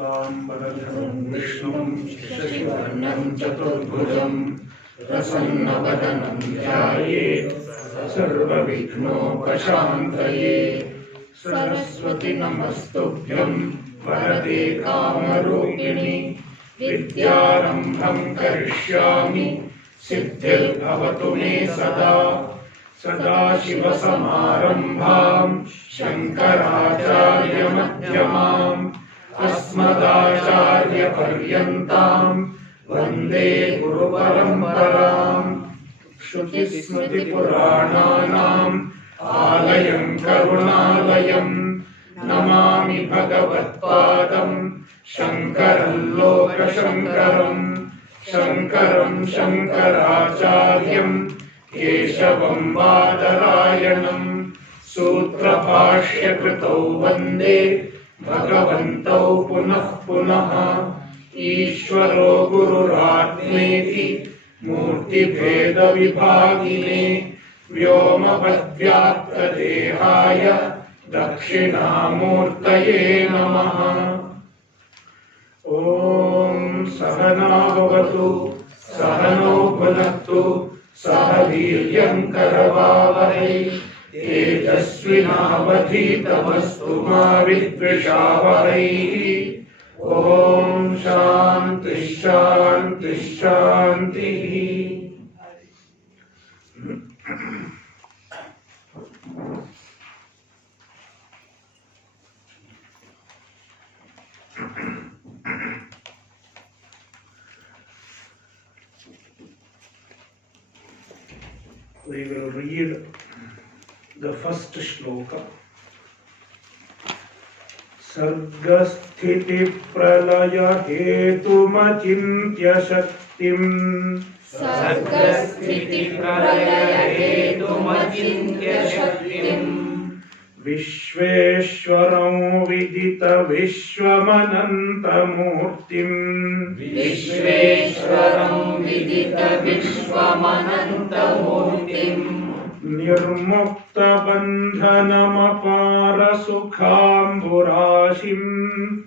शुक्लाम्बरधरं विष्णुं शशिवर्णं चतुर्भुजं प्रसन्नवदनं ध्यायेत् सर्वविघ्नोपशान्तये। सरस्वती नमस्तुभ्यं वरदे कामरूपिणि विद्यारम्भं करिष्यामि सिद्धिर्भवतु मे सदा। सदाशिवसमारम्भां शङ्कराचार्यमध्यमाम् अस्मदाचार्यपर्यन्तां वन्दे गुरुपरम्पराम्। श्रुतिस्मृतिपुराणानाम् आलयं करुणालयं नमामि भगवत्पादं शङ्करं लोकशङ्करम्। शङ्करं शङ्कराचार्यं केशवं बादरायणं सूत्रभाष्यकृतौ वन्दे भगवन्तौ पुनः पुनः। ईश्वरो गुरुरात्मेति मूर्तिभेदविभागिने व्योमवद्व्याप्तदेहाय दक्षिणामूर्तये नमः। ॐ सहना भवतु सहनौ भुनक्तु सह वीर्यं करवावहै तेजस्विनावधीतमस्तु मा विद्विषावहै। ॐ शान्ति शान्ति शान्तिः। We will read the first shloka. Sargasthiti pralaya hetumachintya shaktim. Sargasthiti pralaya hetumachintya shaktim. Vishveshwaram vidita vishwamanantamurtim. Vishveshwaram vidita vishwamanantamurtim. Nirmukta bandhanamapara sukhamburashim.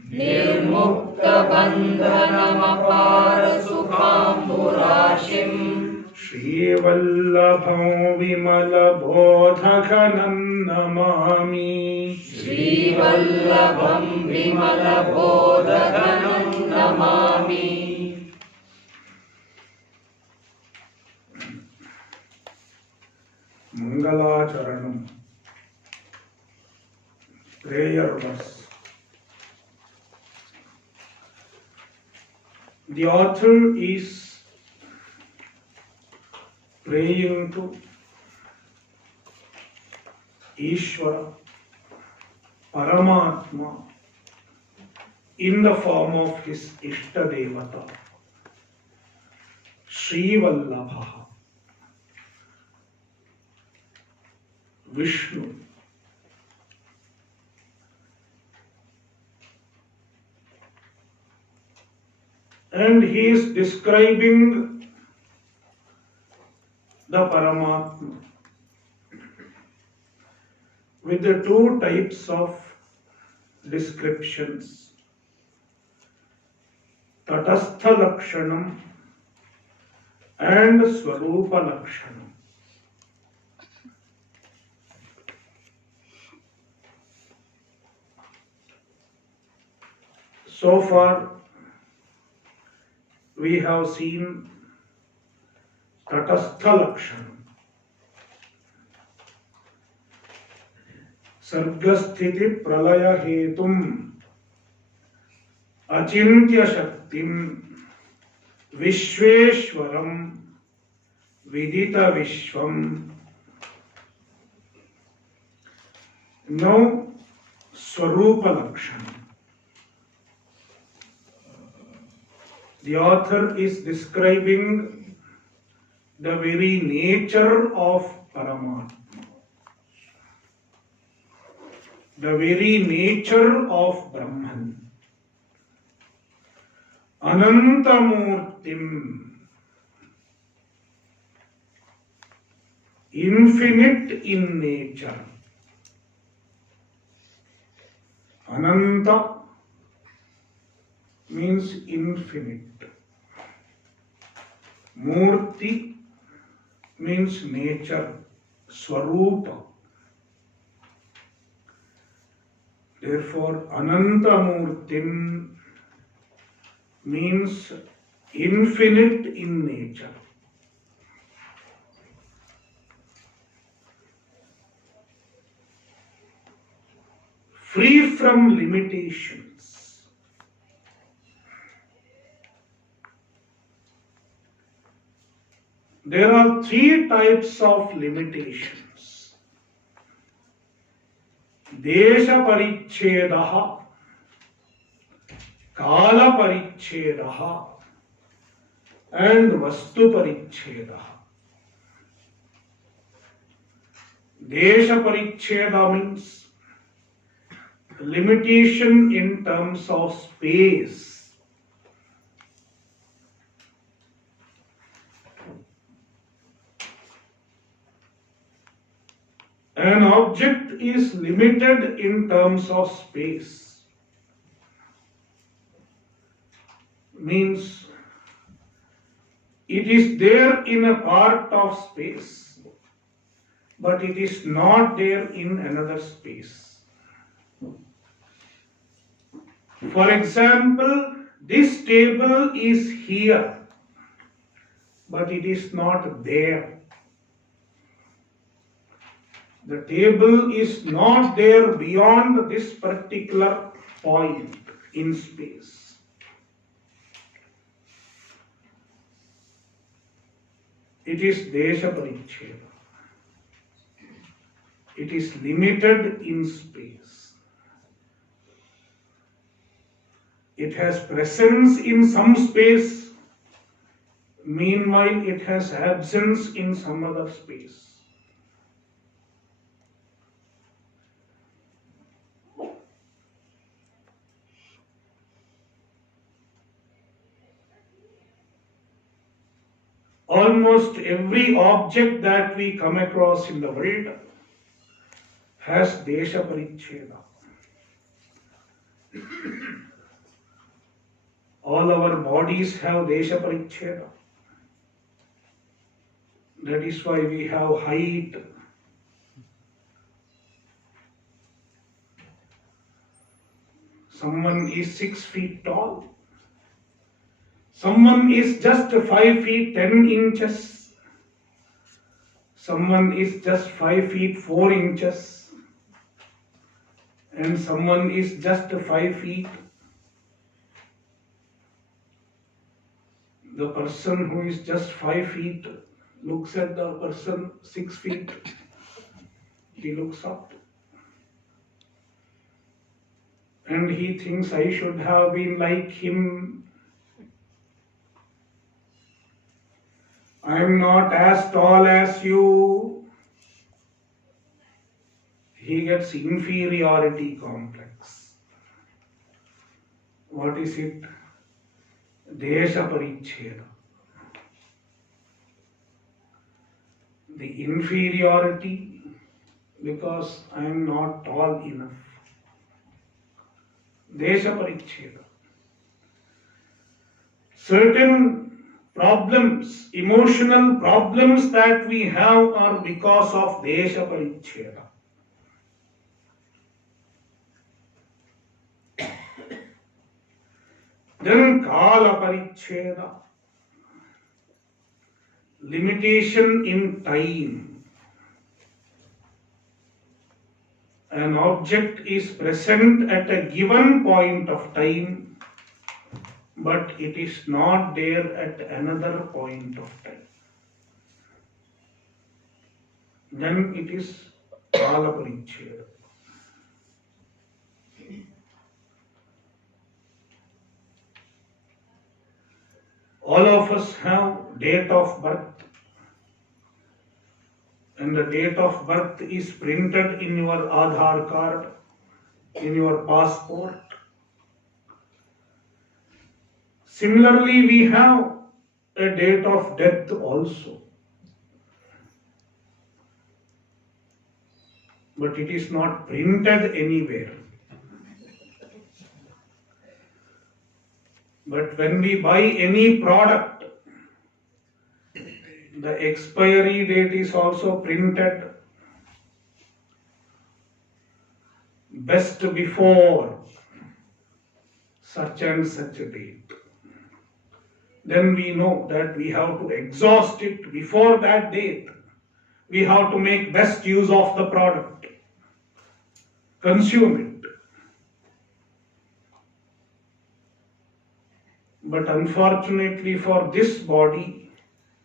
Nirmukta bandhanamapara sukhamburashim. Shri Vallabham Vimala Bodhakanam Namami. Shri Vallabham Vimala Bodhakanam Namami. Mangalacharanam. Prayer verse. The author is praying to Ishvara, Paramatma, in the form of his Ishtadevata, Sri Vallabha, Vishnu. And he is describing the Paramatma with the two types of descriptions, Tatastha Lakshanam and Swarupa Lakshanam. So far, we have seen Tatastha Lakshanam. Sargasthiti pralaya hetum achintya shaktim vishveshwaram vidita vishwam. Now, Swarupa Lakshanam. The author is describing the very nature of Paramatma, the very nature of Brahman. Anantamurtim, infinite in nature. Ananta means infinite. Murti means nature, Swarupa. Therefore, Ananta Murtim means infinite in nature. Free from limitations. There are three types of limitations. Desha parichedaha, Kala parichedaha, and Vastu parichedaha. Desha paricheda means limitation in terms of space. An object is limited in terms of space. Means it is there in a part of space, but it is not there in another space. For example, this table is here, but it is not there. The table is not there beyond this particular point in space. It is Desha Paricheda. It is limited in space. It has presence in some space, meanwhile it has absence in some other space. Almost every object that we come across in the world has Desha Paricheda. All our bodies have Desha Paricheda. That is why we have height. Someone is 6 feet tall. Someone is just 5 feet 10 inches. Someone is just 5 feet 4 inches. And someone is just 5 feet. The person who is just 5 feet looks at the person 6 feet. He looks up. And he thinks, I should have been like him. I am not as tall as you. He gets inferiority complex. What is it? Desha Paricheda. The inferiority because I am not tall enough. Desha Paricheda. Certain problems, emotional problems that we have are because of Desha Paricheda. Then Kala Paricheda, limitation in time. An object is present at a given point of time, but it is not there at another point of time. Then it is Kala Paricheda. All of us have date of birth, and the date of birth is printed in your Aadhaar card, in your passport. Similarly, we have a date of death also. But it is not printed anywhere. But when we buy any product, the expiry date is also printed best before such and such a date. Then we know that we have to exhaust it before that date. We have to make best use of the product, consume it. But unfortunately for this body,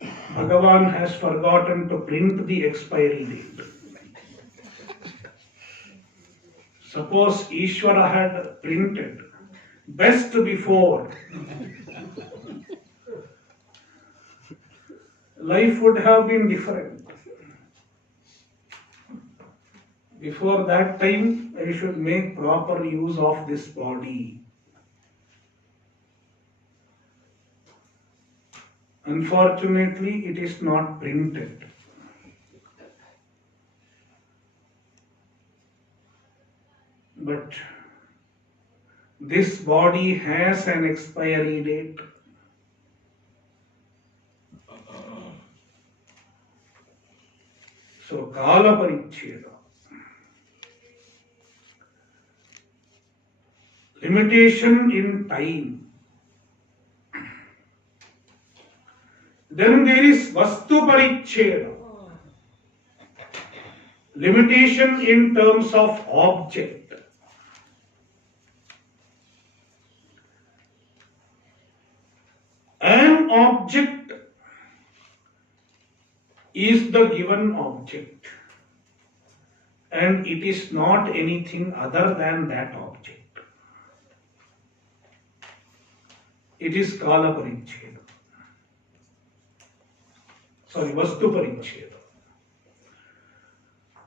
Bhagavan has forgotten to print the expiry date. Suppose Ishvara had printed best before, life would have been different. Before that time, I should make proper use of this body. Unfortunately, it is not printed. But this body has an expiry date. So, Kala Paricheda. Limitation in time. Then there is Vastu Paricheda. Limitation in terms of object. An object is the given object, and it is not anything other than that object. It is Kala Paricheda. Vastu Paricheda.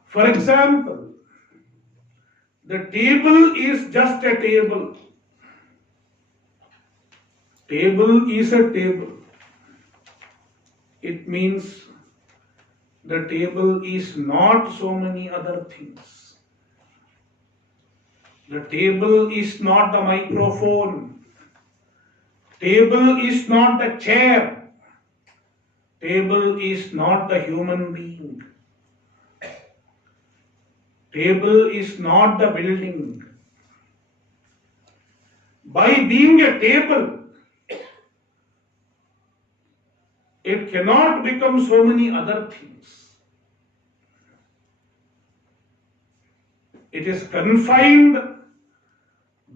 For example, the table is just a table. Table is a table. It means the table is not so many other things. The table is not the microphone. Table is not the chair. Table is not the human being. Table is not the building. By being a table, it cannot become so many other things. It is confined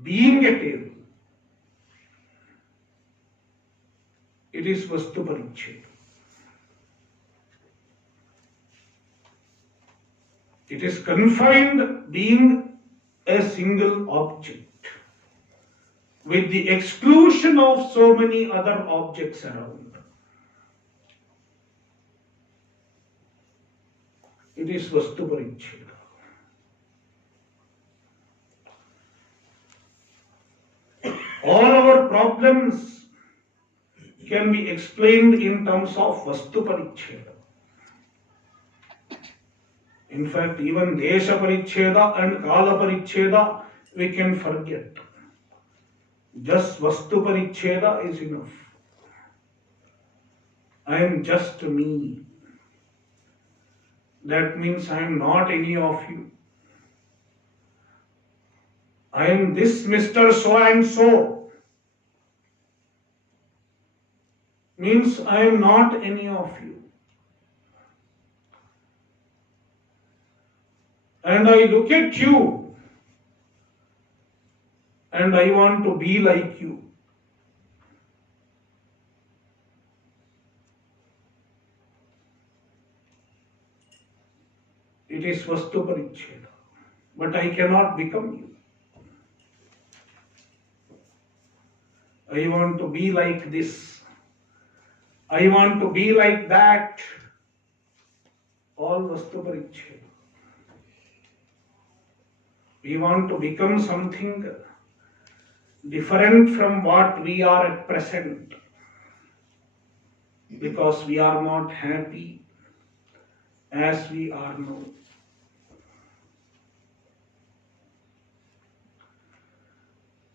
being a table. It is Vastu Paricheda. It is confined being a single object with the exclusion of so many other objects around. It is Vastu Paricheda. All our problems can be explained in terms of Vastu Paricheda. In fact, even Desha Paricheda and Kala Paricheda we can forget. Just Vastu Paricheda is enough. I am just me. That means I am not any of you. I am this Mr. So and so. Means I am not any of you. And I look at you and I want to be like you. It is Vastu Paricheda. But I cannot become you. I want to be like this. I want to be like that. All Vastu Paricheda. We want to become something different from what we are at present. Because we are not happy as we are now.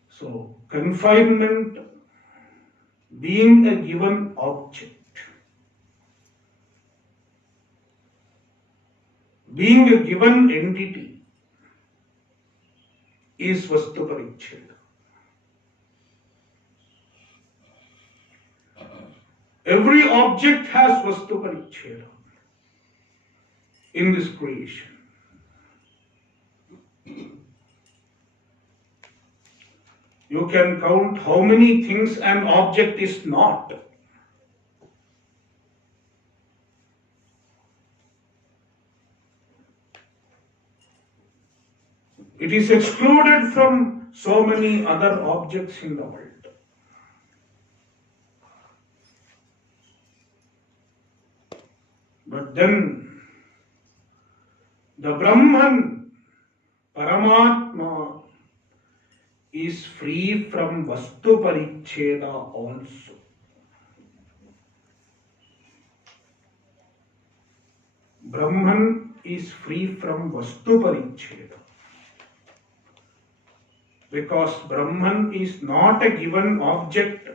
So, confinement being a given object, being a given entity is Vastu Paricheda. Every object has Vastu Paricheda in this creation. You can count how many things an object is not. It is excluded from so many other objects in the world. But then the Brahman, Paramatma, is free from Vastu Paricheda also. Brahman is free from Vastu Paricheda. Because Brahman is not a given object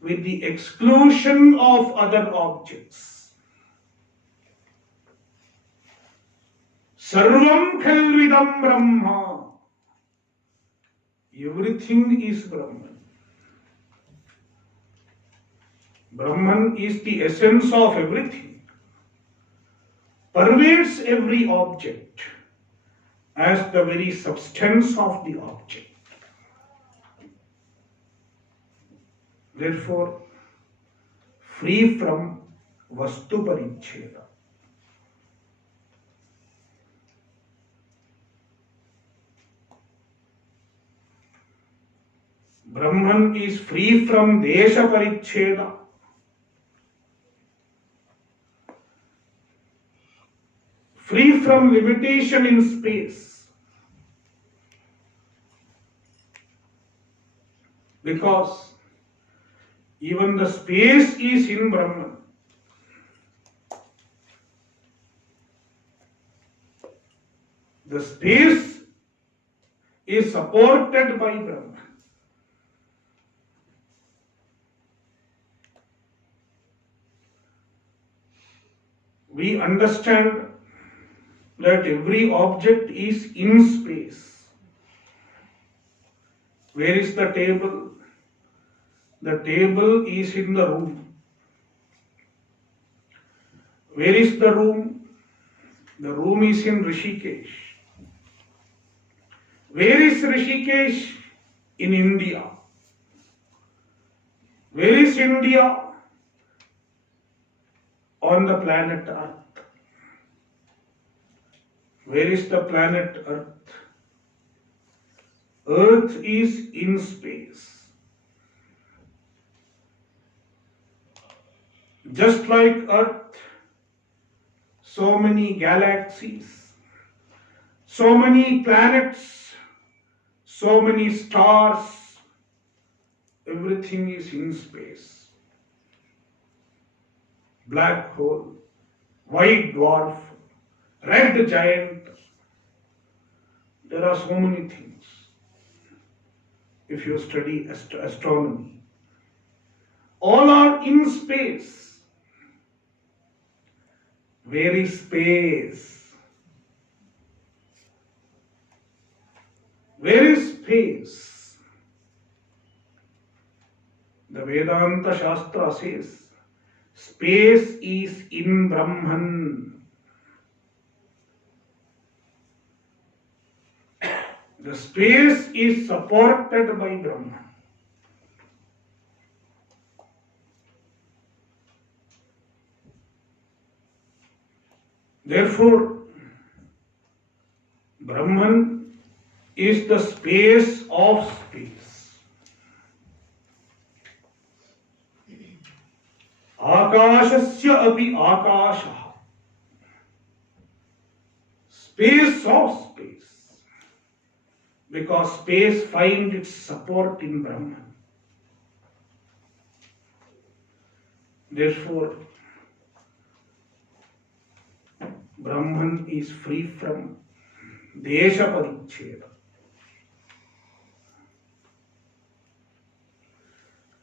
with the exclusion of other objects. Sarvam khalvidam Brahma. Everything is Brahman. Brahman is the essence of everything, pervades every object as the very substance of the object. Therefore, free from Vastu Paricheda. Brahman is free from Desha Paricheda. Free from limitation in space. Because even the space is in Brahman. The space is supported by Brahman. We understand that every object is in space. Where is the table? The table is in the room. Where is the room? The room is in Rishikesh. Where is Rishikesh? In India. Where is India? On the planet Earth. Where is the planet Earth? Earth is in space. Just like Earth, so many galaxies, so many planets, so many stars, everything is in space. Black hole, white dwarf, red giant. There are so many things. If you study astronomy, all are in space. Where is space? Where is space? The Vedanta Shastra says, space is in Brahman. The space is supported by Brahman. Therefore, Brahman is the space of space. Akashasya api akasha. Space of space. Because space finds its support in Brahman. Therefore, Brahman is free from Desha Paricheda.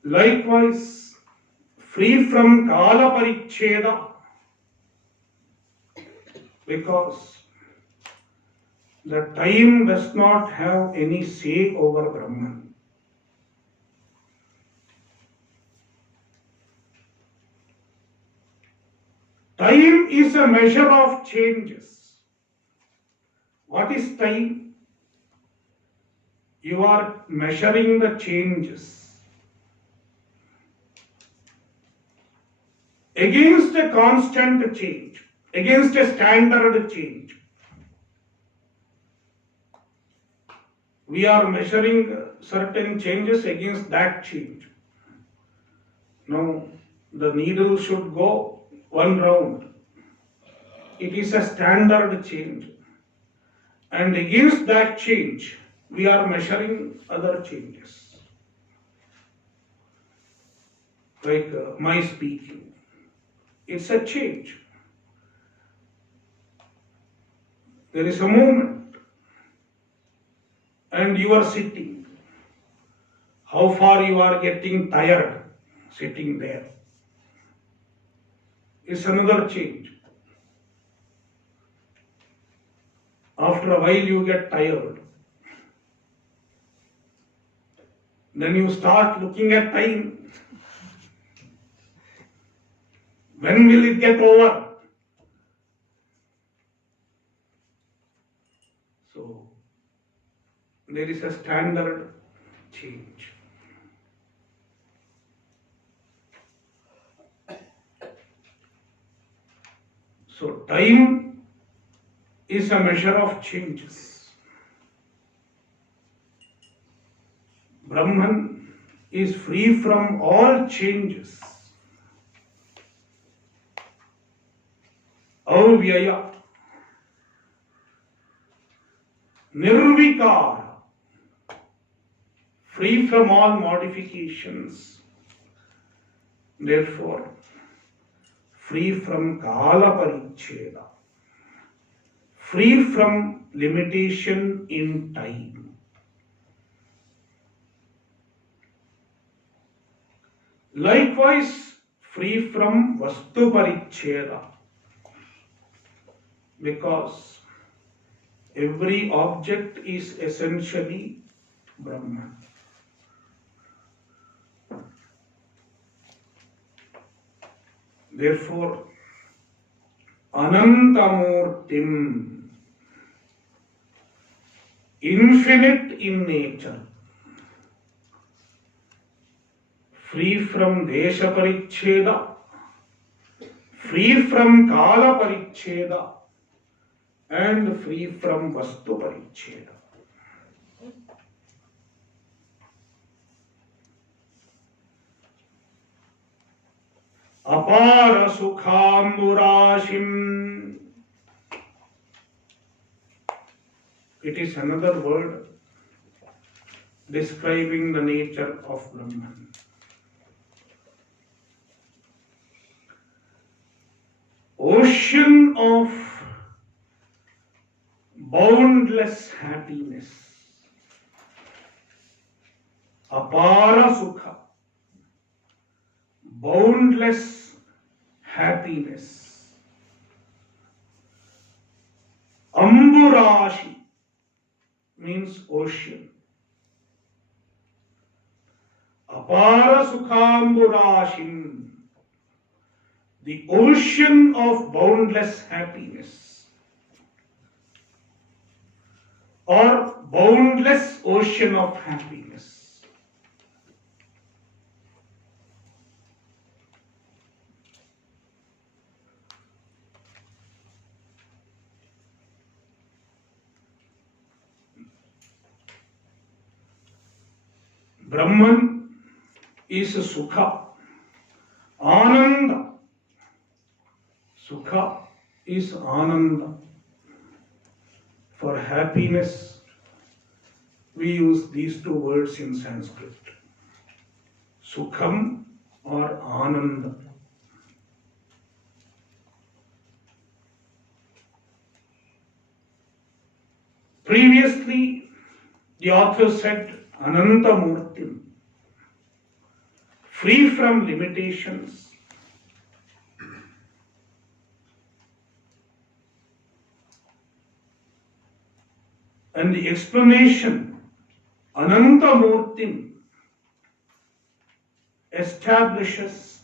Likewise, free from kala paricheda, because the time does not have any say over Brahman. Time is a measure of changes. What is time? You are measuring the changes against a constant change, against a standard change. We are measuring certain changes against that change. Now, the needle should go one round. It is a standard change. And against that change, we are measuring other changes. Like my speaking. It's a change. There is a movement. And you are sitting. How far you are getting tired sitting there. It's another change. After a while you get tired. Then you start looking at time. When will it get over? So, there is a standard change. So, time is a measure of changes. Brahman is free from all changes. Avyaya, nirvikara, free from all modifications. Therefore, free from kala paricheda, free from limitation in time. Likewise, free from vastu paricheda, because every object is essentially Brahman. Therefore, Anantamurtim, infinite in nature, free from Desha Paricheda, free from Kala Paricheda, and free from Vastu Paricheda. Apara Sukhamurashim. It is another word describing the nature of Brahman. Ocean of boundless happiness. Apara Sukha. Boundless happiness. Amburashi means ocean. Apara Sukhamburashim, the ocean of boundless happiness, or boundless ocean of happiness. Brahman is Sukha, Ananda. Sukha is Ananda. For happiness, we use these two words in Sanskrit. Sukham or Ananda. Previously, the author said Anantamurtim, free from limitations. And the explanation, Ananta Murtim, establishes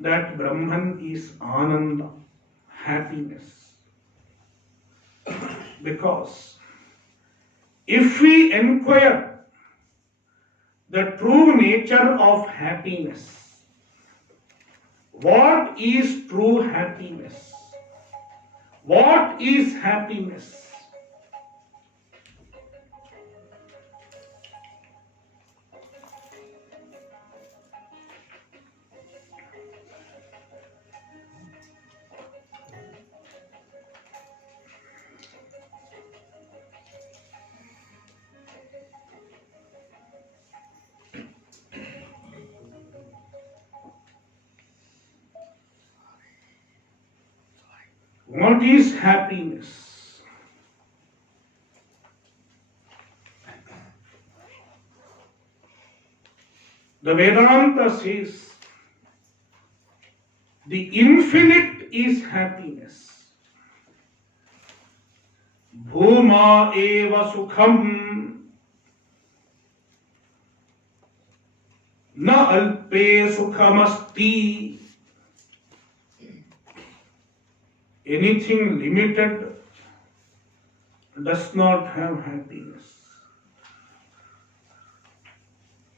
that Brahman is Ananda, happiness. Because if we enquire the true nature of happiness, what is true happiness? What is happiness? What is happiness? The Vedanta says the infinite is happiness. Bhuma eva sukham na alpe sukhamasti. Anything limited does not have happiness.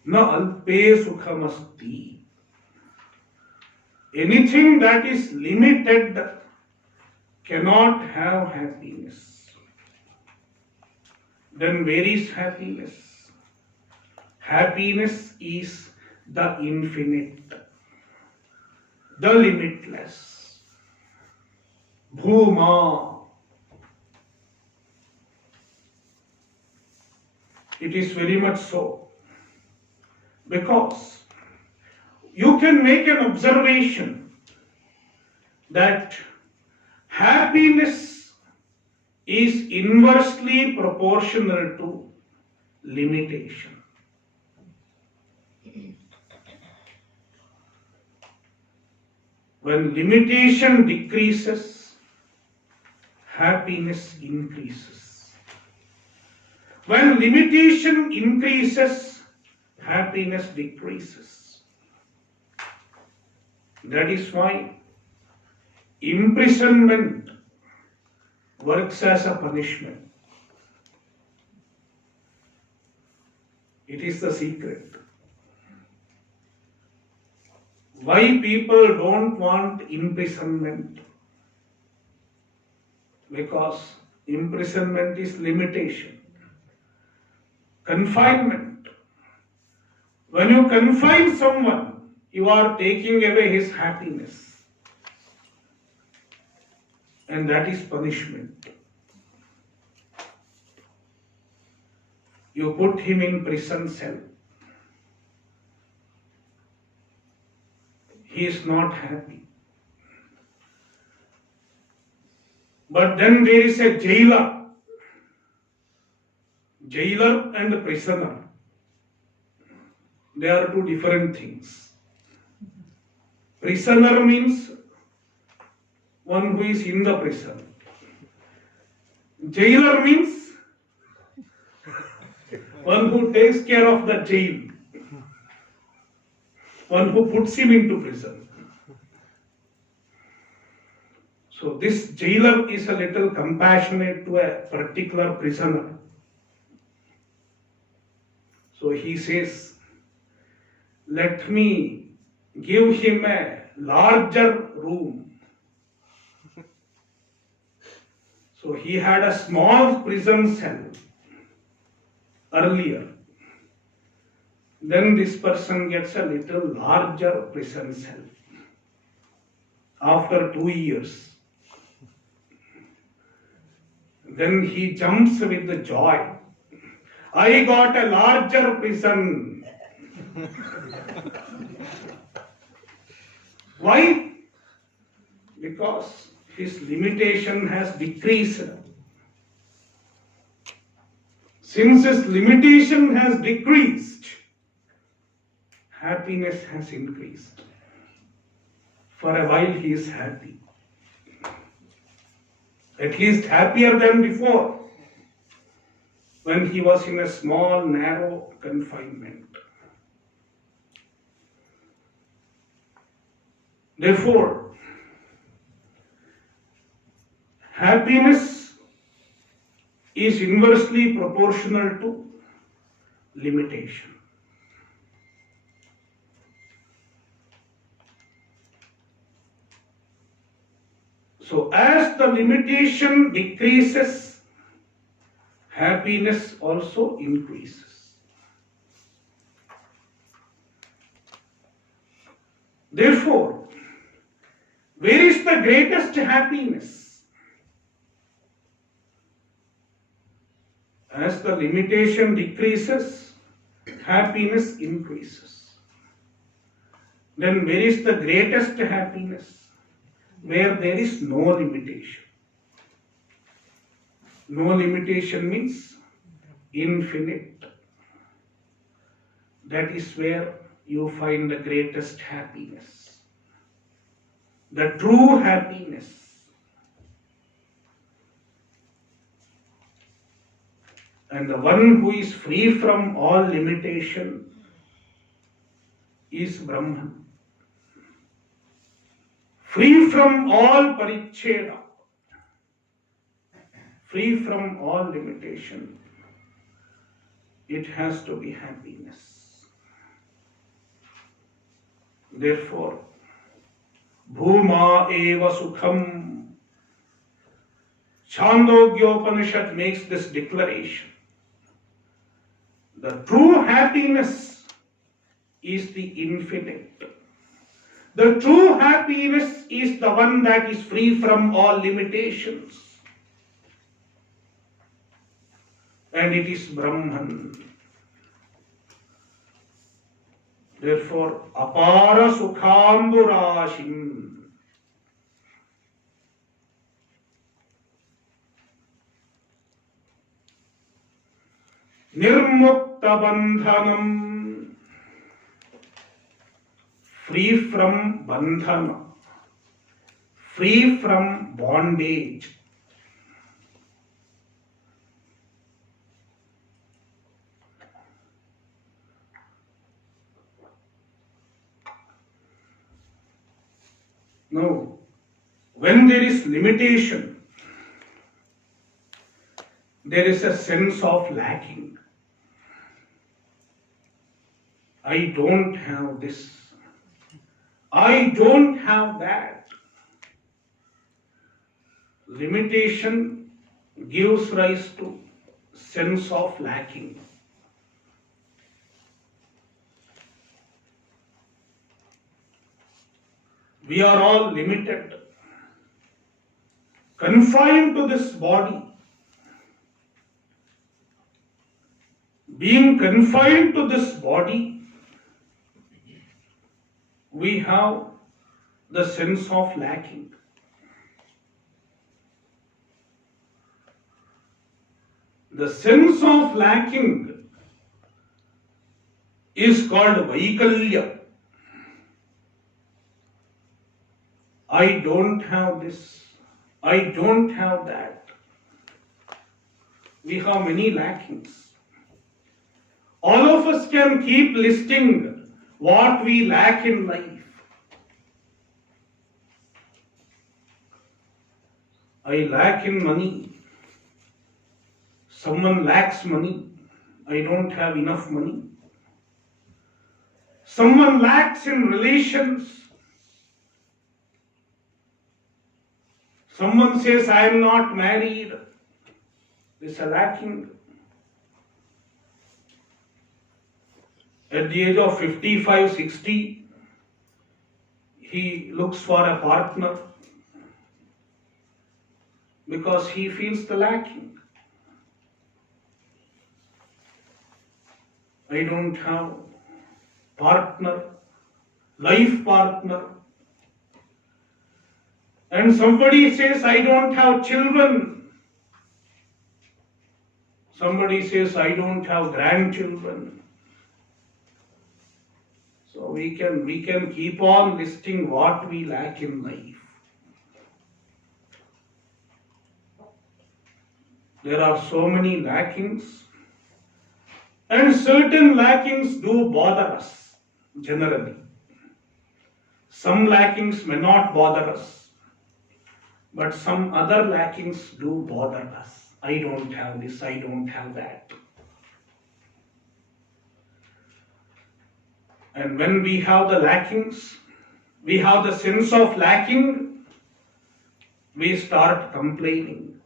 Na alpe sukhamasti. Anything that is limited cannot have happiness. Then where is happiness? Happiness is the infinite, the limitless. Bhuma. It is very much so. Because you can make an observation that happiness is inversely proportional to limitation. When limitation decreases, happiness increases. When limitation increases, happiness decreases. That is why imprisonment works as a punishment. It is the secret. Why people don't want imprisonment? Because imprisonment is limitation. Confinement. When you confine someone, you are taking away his happiness. And that is punishment. You put him in prison cell. He is not happy. But then there is a jailer. Jailer and prisoner. They are two different things. Prisoner means one who is in the prison. Jailer means one who takes care of the jail. One who puts him into prison. So this jailer is a little compassionate to a particular prisoner. So he says, let me give him a larger room. So he had a small prison cell earlier. Then this person gets a little larger prison cell after 2 years. Then he jumps with the joy. I got a larger prison. Why? Because his limitation has decreased. Since his limitation has decreased, happiness has increased. For a while he is happy. At least happier than before, when he was in a small, narrow confinement. Therefore, happiness is inversely proportional to limitation. So, as the limitation decreases, happiness also increases. Therefore, where is the greatest happiness? As the limitation decreases, happiness increases. Then where is the greatest happiness? Where there is no limitation. No limitation means infinite. That is where you find the greatest happiness. The true happiness. And the one who is free from all limitation is Brahman. Free from all paricheda. Free from all limitation. It has to be happiness. Therefore, Bhuma eva sukham. Chandogyopanishad makes this declaration. The true happiness is the infinite. The true happiness is the one that is free from all limitations. And it is Brahman. Therefore, apara sukhamburashim. Nirmukta bandhanam. Free from bandhana. Free from bondage. Now, when there is limitation, there is a sense of lacking. I don't have this. I don't have that. Limitation gives rise to sense of lacking. We are all limited, confined to this body. Being confined to this body, we have the sense of lacking. The sense of lacking is called vaikalya. I don't have this. I don't have that. We have many lackings. All of us can keep listing what we lack in life. I lack in money. Someone lacks money. I don't have enough money. Someone lacks in relations. Someone says, I am not married. This is a lacking. At the age of 55, 60, he looks for a partner because he feels the lacking. I don't have partner, life partner. And somebody says, I don't have children. Somebody says, I don't have grandchildren. So we can keep on listing what we lack in life. There are so many lackings, and certain lackings do bother us generally. Some lackings may not bother us, but some other lackings do bother us. I don't have this, I don't have that. And when we have the lackings, we have the sense of lacking, we start complaining.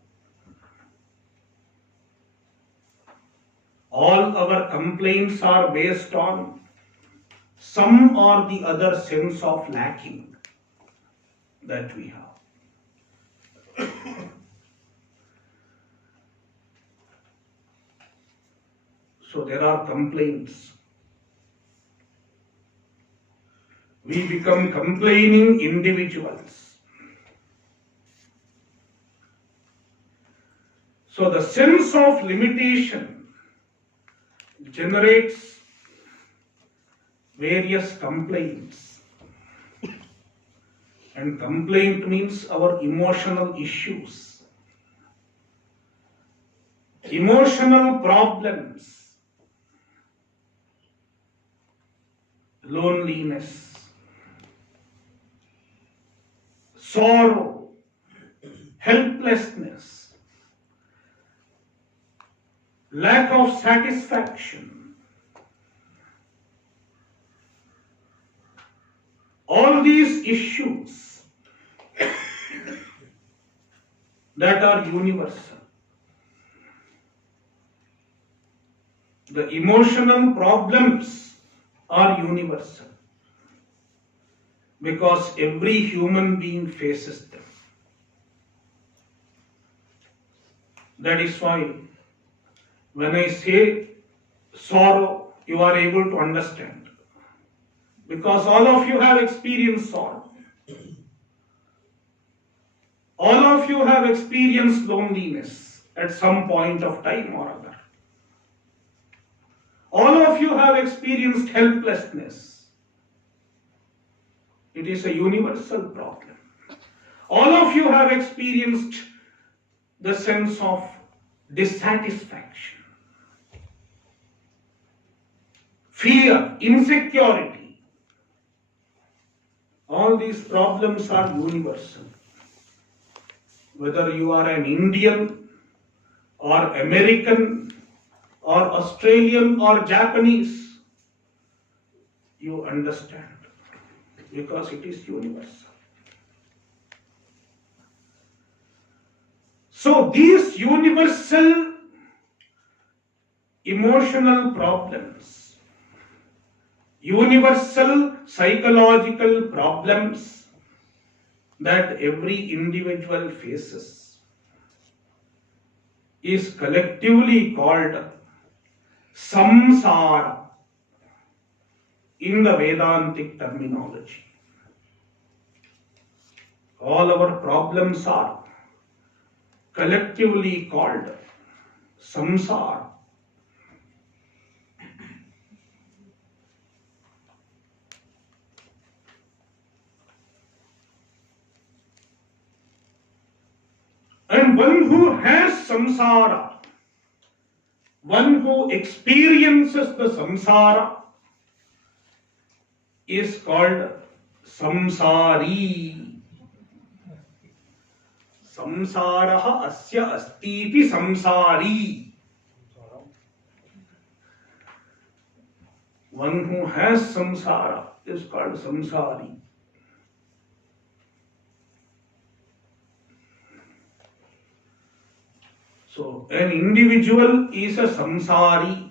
All our complaints are based on some or the other sense of lacking that we have. So there are complaints. We become complaining individuals. So the sense of limitation generates various complaints. And complaint means our emotional issues, emotional problems, loneliness, sorrow, helplessness, lack of satisfaction. All these issues that are universal. The emotional problems are universal because every human being faces them. That is why when I say sorrow, you are able to understand. Because all of you have experienced sorrow. All of you have experienced loneliness at some point of time or other. All of you have experienced helplessness. It is a universal problem. All of you have experienced the sense of dissatisfaction, fear, insecurity. All these problems are universal. Whether you are an Indian or American or Australian or Japanese, you understand because it is universal. So these universal emotional problems, universal psychological problems that every individual faces is collectively called Samsara in the Vedantic terminology. All our problems are collectively called Samsara. And one who has samsara, one who experiences the samsara, is called samsari. Samsaraha asya astiti samsari. One who has samsara is called samsari. So, an individual is a samsari.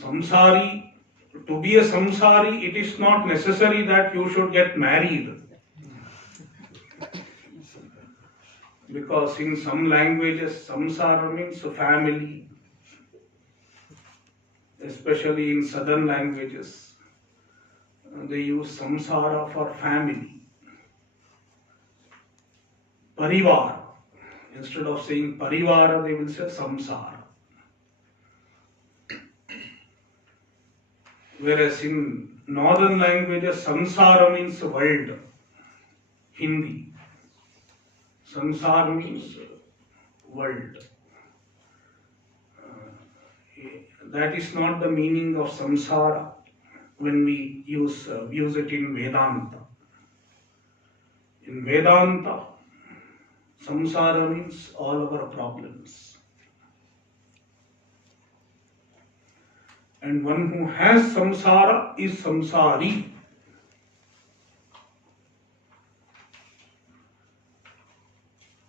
Samsari, to be a samsari, it is not necessary that you should get married. Because in some languages, samsara means a family. Especially in southern languages, they use samsara for family. Parivar. Instead of saying parivara, they will say samsara. Whereas in northern languages, samsara means world. Hindi. Samsara means world. That is not the meaning of samsara when we use it in Vedanta. In Vedanta, samsara means all our problems. And one who has samsara is samsari.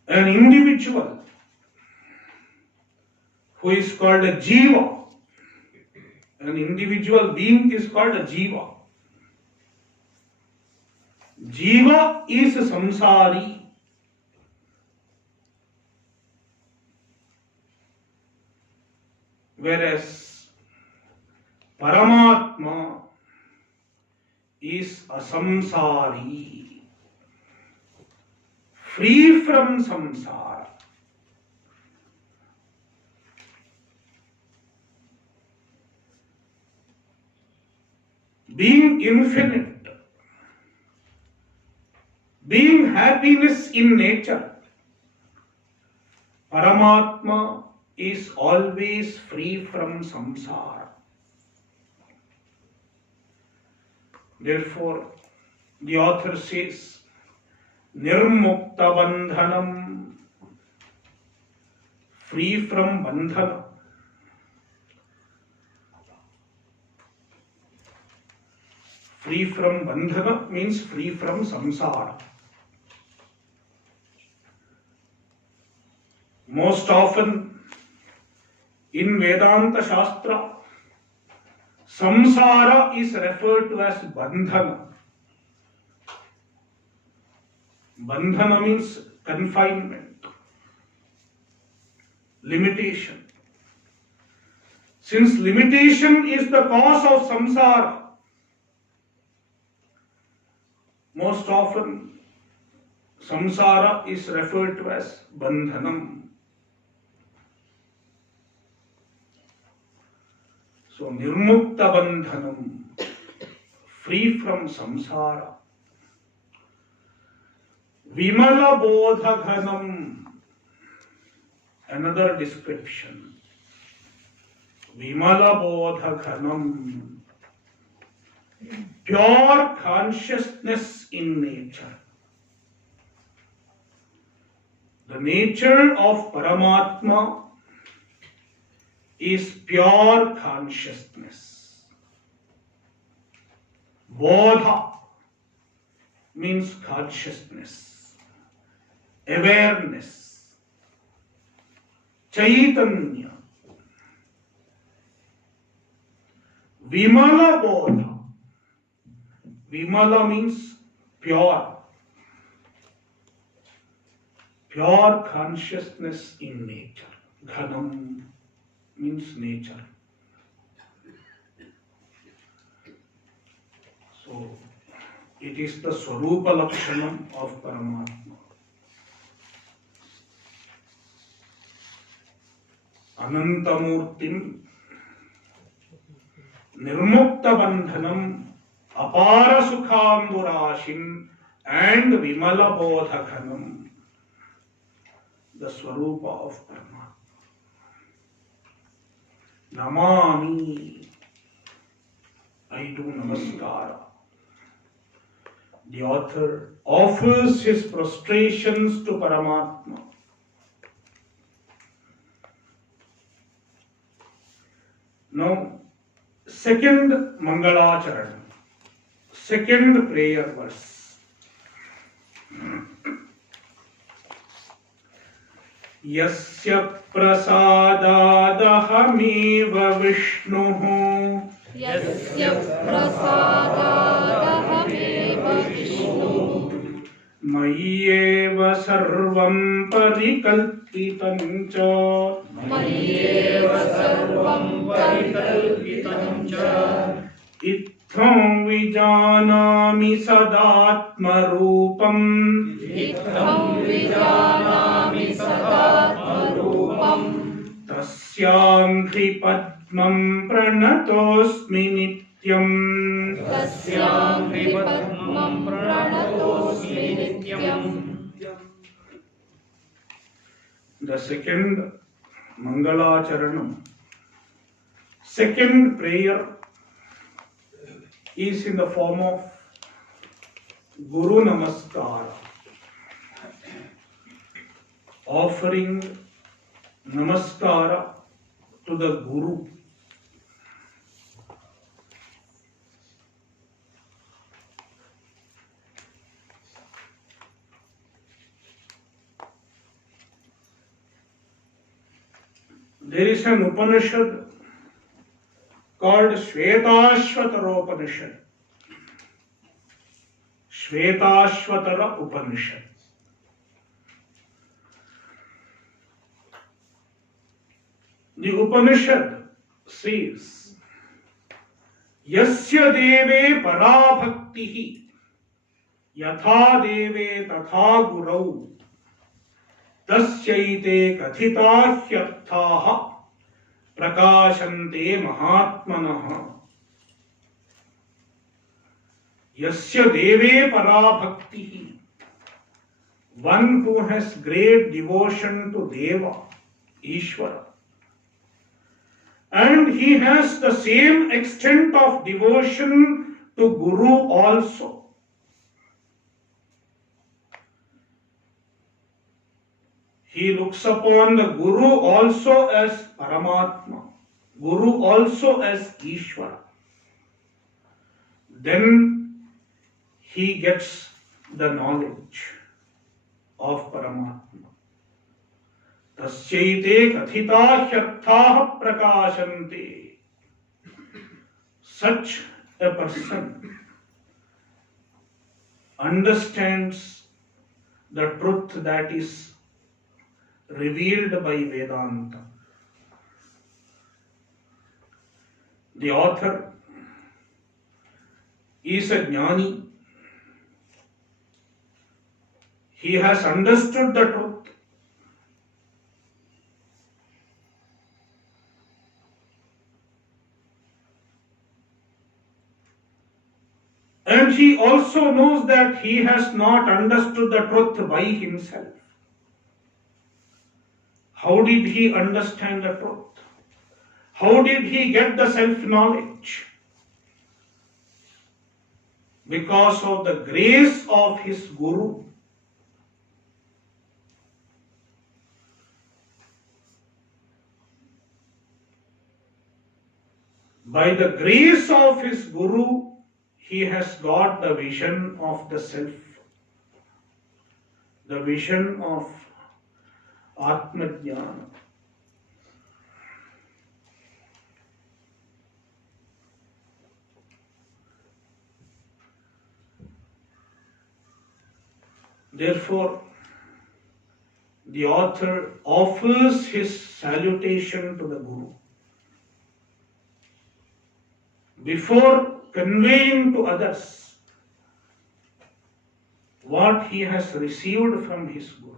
An individual who is called a jiva. An individual being is called a jiva. Jiva is samsari. Whereas Paramatma is a samsari, free from samsara. Being infinite, being happiness in nature, Paramatma is always free from samsara. Therefore, the author says, Nirmukta bandhanam, free from bandhana. Free from bandhana means free from samsara. Most often in Vedanta Shastra, samsara is referred to as bandhana. Bandhana means confinement, limitation. Since limitation is the cause of samsara, most often samsara is referred to as bandhanam. So, nirmukta bandhanam, free from samsara. Vimala bodhaghanam, another description. Vimala bodhaghanam, pure consciousness in nature. The nature of Paramatma is pure consciousness. Bodha means consciousness, awareness, chaitanya. Vimala bodha. Vimala means pure. Pure consciousness in nature. Ghanam means nature. So, it is the Swarupa Lakshanam of Paramatma. Anantamurtim, Nirmukta Bandhanam, Apara Sukhandurashim, and Vimala Bodhaghanam, the Swarupa of Paramatma. Namami, I do namaskara. The author offers his prostrations to Paramatma. Now, second Mangalacharan, second prayer verse. Yasya prasadadahamiva Vishnuhu. Yasya prasadadahamiva Vishnuhu. Mayyeva sarvam parikalpitam cha. Mayyeva sarvam parikalpitam cha. Itham vijanami sadatma rupam. Itham vijanami sadatma rupam. Tasyam hri padmam pranatosmi nityam. Tasyam Vipadmam Pranatosmi Nityam. The second Mangalacharanam, second prayer is in the form of Guru Namaskara, offering Namaskara to the Guru. There is an Upanishad called Shvetashvatara Upanishad. Shvetashvatara Upanishad. The Upanishad says, Yasya deve parabhaktihi yatha deve tatha gurau tasyaite kathita hyarthaha prakashante mahatmanaha. Yasya deve parabhaktihi, one who has great devotion to Deva, Ishvara, and he has the same extent of devotion to Guru also. He looks upon the Guru also as Paramatma, Guru also as Ishvara. Then he gets the knowledge of Paramatma. Tasyaite kathita hyarthaha prakashante. Such a person understands the truth that is revealed by Vedanta. The author is a jnani. He has understood the truth. And he also knows that he has not understood the truth by himself. How did he understand the truth? How did he get the self-knowledge? Because of the grace of his Guru. By the grace of his Guru, he has got the vision of the self, the vision of Atma-jnana. Therefore, the author offers his salutation to the Guru. Before conveying to others what he has received from his Guru.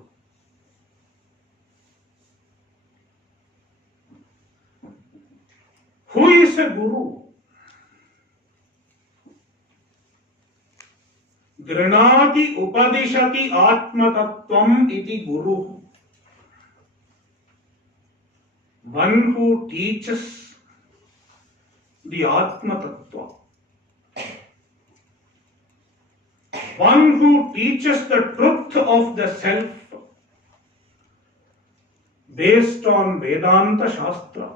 Who is a Guru? Granati upadishati atmatattvam iti Guru. One who teaches the Atma Tattva. One who teaches the truth of the self based on Vedanta Shastra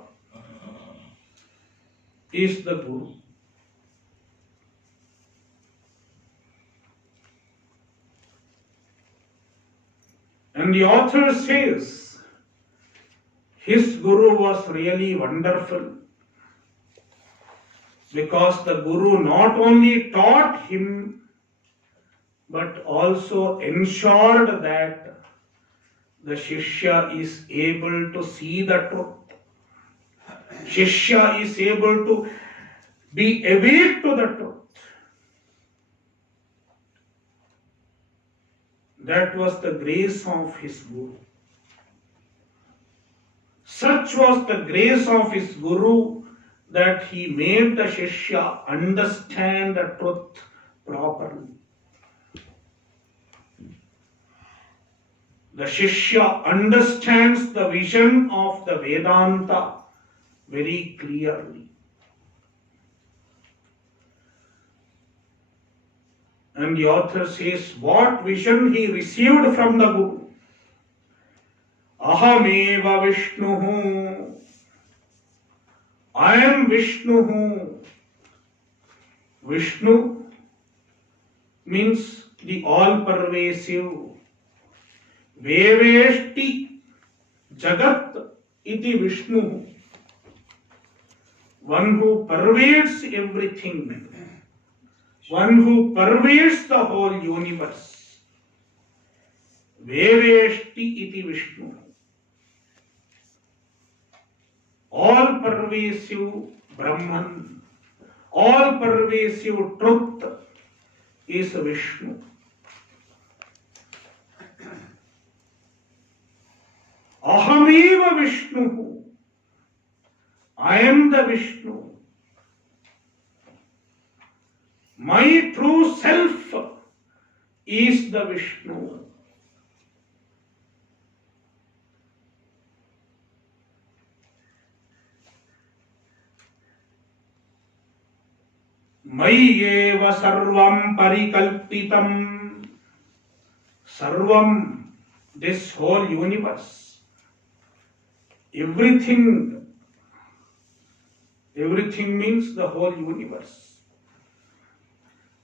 is the Guru. And the author says his Guru was really wonderful because the Guru not only taught him but also ensured that the Shishya is able to see the truth. Shishya is able to be awake to the truth. That was the grace of his Guru. Such was the grace of his Guru that he made the Shishya understand the truth properly. The Shishya understands the vision of the Vedanta very clearly. And the author says what vision he received from the Guru. Ahameva Vishnuhu. I am Vishnuhu. Vishnu means the all-pervasive. Veveshti Jagat iti Vishnu. One who pervades everything. One who pervades the whole universe. Veveshti iti Vishnu. All pervasive Brahman, all pervasive truth is Vishnu. Ahameva Vishnu. I am the Vishnu. My true self is the Vishnu. Mayeva sarvam parikalpitam. Sarvam, this whole universe. Everything means the whole universe.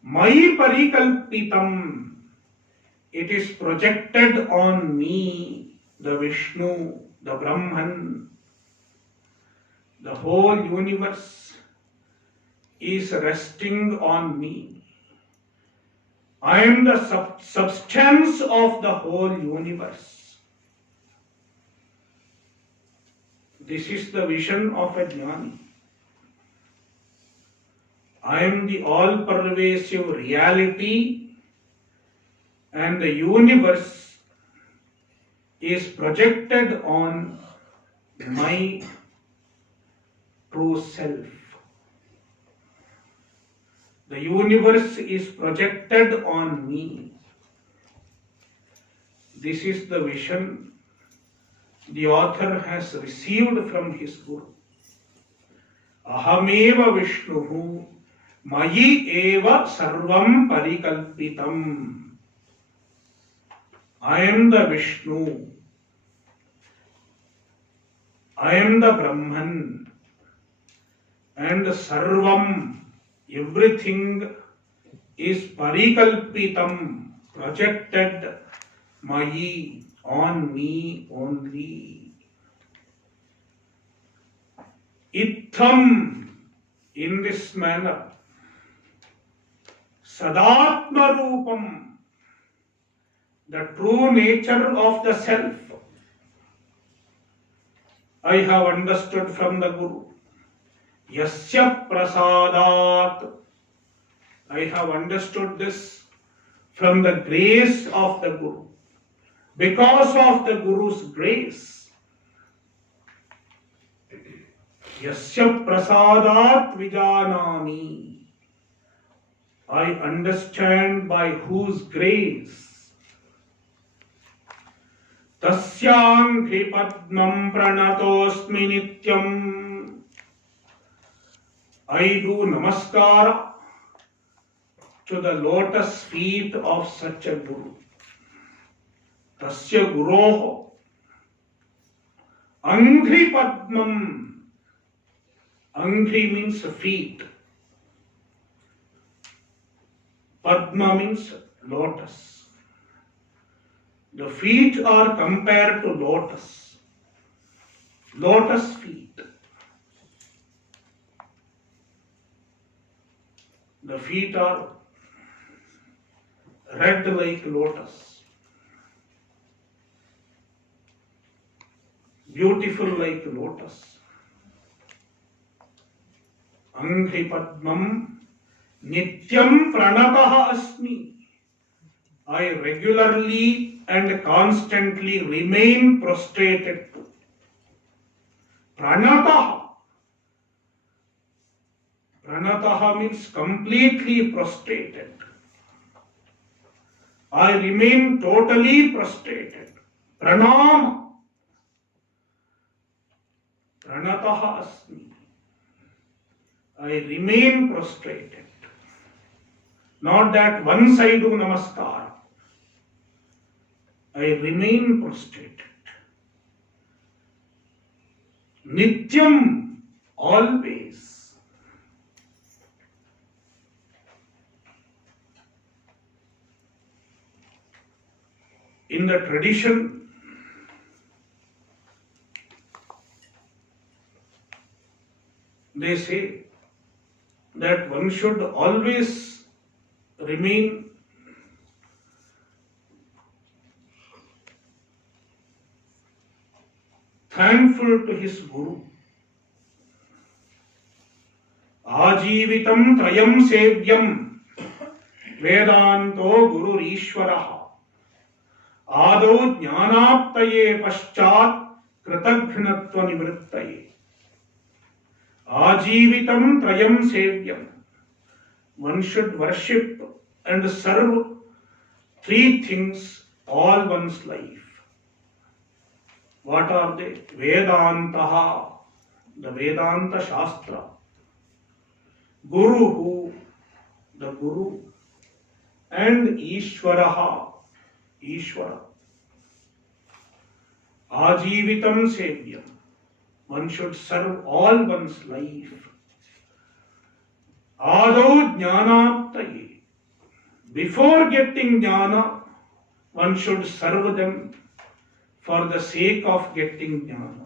Mai parikalpitam. It is projected on me, the Vishnu, the Brahman. The whole universe is resting on me. I am the substance of the whole universe. This is the vision of a jnani. I am the all-pervasive reality, and the universe is projected on my true self. The universe is projected on me. This is the vision the author has received from his Guru. Ahameva Vishnuhu Mayi eva sarvam parikalpitam. I am the Vishnu. I am the Brahman. And sarvam, everything is parikalpitam, projected mayi, on me only. Itham, in this manner. Sadatma Rupam, the true nature of the self. I have understood from the Guru. Yasya prasadat. I have understood this from the grace of the Guru. Because of the Guru's grace. Yasya prasadat vijanami. I understand by whose grace. Tasyam padmam pranatosmi nityam. I do namaskara to the lotus feet of such a Guru. Tasya guroho. Angri padmam. Angri means feet. Padma means lotus. The feet are compared to lotus. Lotus feet. The feet are red like lotus. Beautiful like lotus. Anghi padmam nityam pranataha asmi. I regularly and constantly remain prostrated to. Pranataha. Pranataha means completely prostrated. I remain totally prostrated. Pranam. Pranataha asmi. I remain prostrated. Not that once I do namaskar. I remain prostrated. Nityam, always. In the tradition, they say that one should always remain thankful to his Guru. Ajivitam trayam sevyam Vedanto Guru Ishwaraha Ado Jnanaptaye Paschat Kritaghnatva Nivrittaye. Ajivitam trayam sevyam. One should worship and serve three things all one's life. What are they? Vedantaha, the Vedanta Shastra. Guru, the Guru. And Ishwaraha, Ishwara. Ajivitam sevyam. One should serve all one's life. Ado jnanaptaye. Before getting jnana, one should serve them for the sake of getting jnana.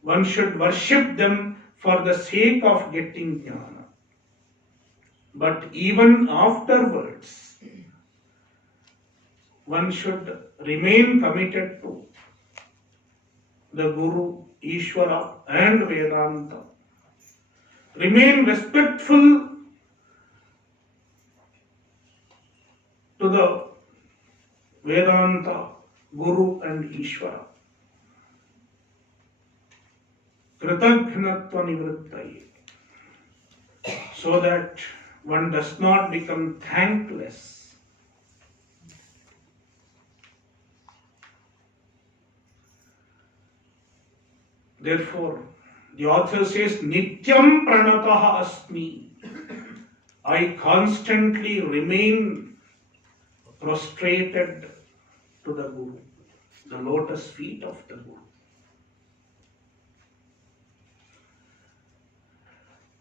One should worship them for the sake of getting jnana. But even afterwards, one should remain committed to the Guru, Ishvara and Vedanta. Remain respectful to the Vedanta, Guru and Ishvara. Kritaghnatva nivrittaye. So that one does not become thankless. Therefore, the author says, Nityam pranataha asmi. I constantly remain prostrated to the Guru, the lotus feet of the Guru.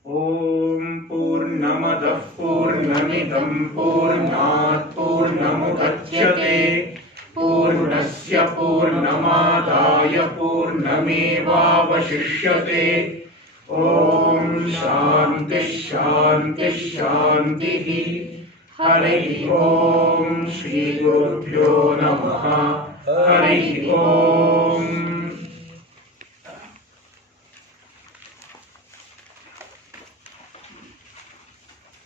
Om Purnamadah Purnamidam Purnat Purnamudachyate Purnasya Purnamadaya Purnamevavashishyate. Om Shanti Shanti Shanti. Hari Om Shri Gurubhyo Namaha. Hari Om.